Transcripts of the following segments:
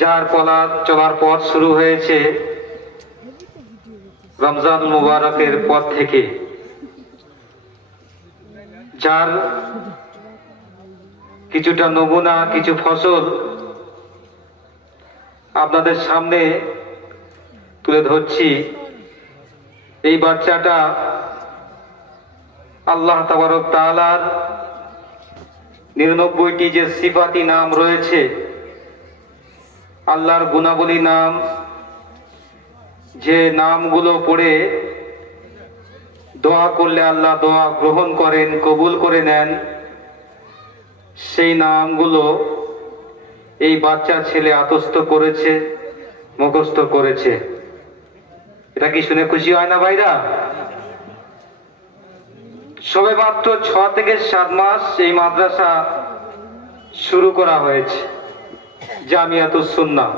যার চলার পথ শুরু হয়েছে রমজান মুবারকের পর থেকে, যার কিছুটা নমুনা, কিছু ফসল আপনাদের সামনে তুলে ধরছি। এই বাচ্চাটা আল্লাহ তাবারক তাআলার 99টি যে সিফাতি নাম রয়েছে, আল্লাহর গুণাবলী নাম, যে নামগুলো পড়ে দোয়া করলে আল্লাহ দোয়া গ্রহণ করেন, কবুল করে নেন, সেই নামগুলো এই বাচ্চা ছেলে আত্মস্থ করেছে, মুখস্থ করেছে। এটা কি শুনে খুশি হয় না ভাইরা? সবে মাত্র 6 থেকে 7 মাস এই মাদ্রাসা শুরু করা হয়েছে, জামিয়াতুস সুন্নাহ।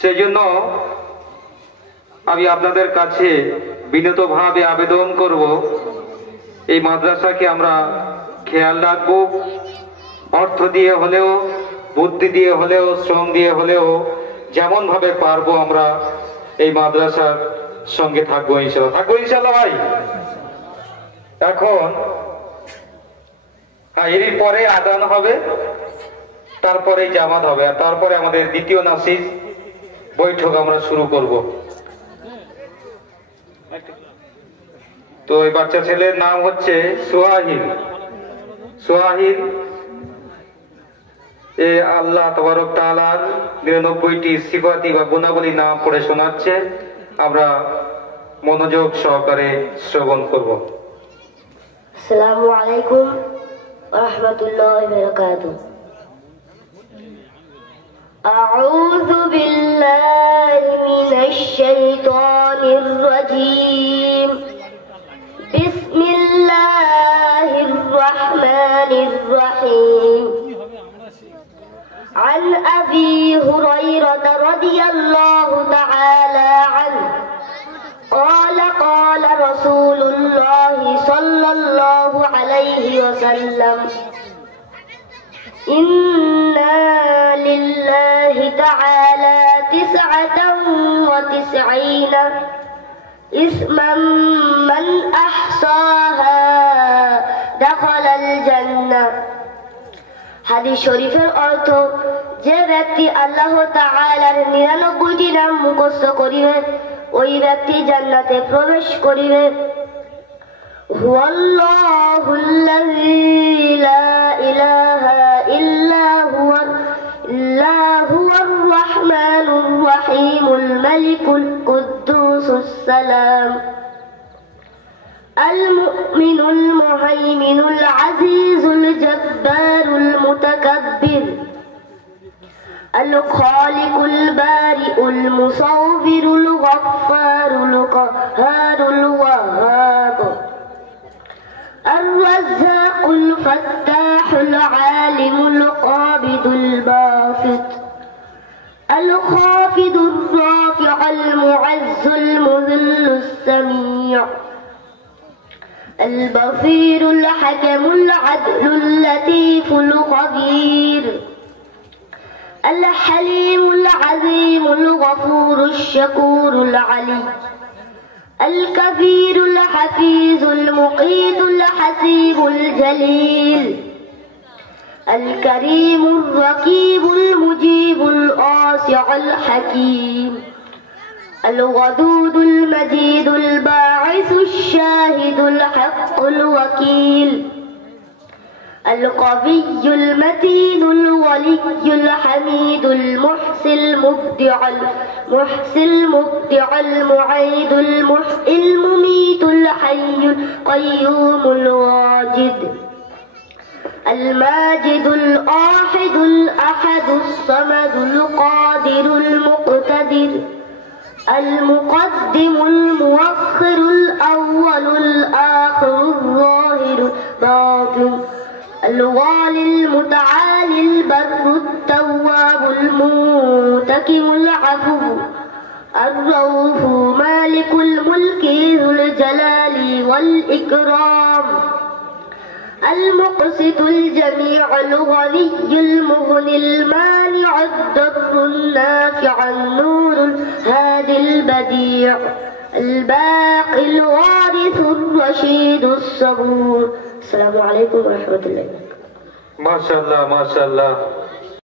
সেজন্য আমি আপনাদের কাছে বিনীতভাবে আবেদন করব, এই মাদ্রাসাকে আমরা খেয়াল রাখবো। অর্থ দিয়ে হলেও, বুদ্ধি দিয়ে হলেও, শ্রম দিয়ে হলেও, যেমন ভাবে পারবো আমরা এই মাদ্রাসার সঙ্গে থাকবো ইনশাআল্লাহ। থাকবো ইনশাআল্লাহ ভাই। এখন এরই পরে আযান হবে, তারপরে জামাত হবে, আর তারপরে আমাদের দ্বিতীয় নাসিজ বৈঠক আমরা শুরু করব। তো এই বাচ্চা ছেলের নাম হচ্ছে সোহাইল। সোহাইল এ আল্লাহ তাবারক তাআলার 99টি সিফাতি বা গুণাবলী নাম পড়ে শোনাচ্ছে, আমরা মনোযোগ সহকারে শ্রবণ করব। আসসালামু আলাইকুম ওয়া রাহমাতুল্লাহি ওয়া বারাকাতুহু। আউযু বিল্লাহি মিনাশ শাইতানির রাজীম। বিসমিল্লাহির রাহমানির রাহিম। عن أبي هريرة رضي الله تعالى عنه قال قال رسول الله صلى الله عليه وسلم إنا لله تعالى 99 اسما من أحصاها دخل الجنة। হাদিস শরীফের অর্থ, যে ব্যক্তি আল্লাহ তাআলার 99টি নাম মুখস্থ করিবে, ওই ব্যক্তি জান্নাতে প্রবেশ করিবে। হুয়াল্লাহুল্লাযী লা ইলাহা ইল্লা হুয়ার রাহমানুর রাহিমুল মালিকুল কুদ্দুসুস সালাম المؤمن المهيمن العزيز الجبار المتكبر الخالق البارئ المصور الغفار القهار الوهاب الرزاق الفتاح العالم القابض الباسط الخافض الرافع المعز المذل السميع البصير الحكم العدل اللطيف الخبير الحليم العظيم الغفور الشكور العلي الكبير الحفيظ المقيت الحسيب الجليل الكريم الرقيب المجيب الآسع الحكيم الودود المجيد الباعث الشاهد الحق الوكيل القوي المتين الولي الحميد المحصي المبدع المعيد المحيي المميت الحي القيوم الواجد الماجد الآحد الأحد الصمد القادر المقتدر المقدم المؤخر الأول الآخر الظاهر الباطن الوالي المتعالي البر التواب المنتقم العفو الرؤوف مالك الملك ذو الجلال والإكرام المقسط الجميع الغني المغني المانع الضر البر النافع النور الهادي البديع الباقي الوارث الرشيد الصبور. السلام عليكم ورحمة الله. মাশাআল্লাহ মাশাআল্লাহ।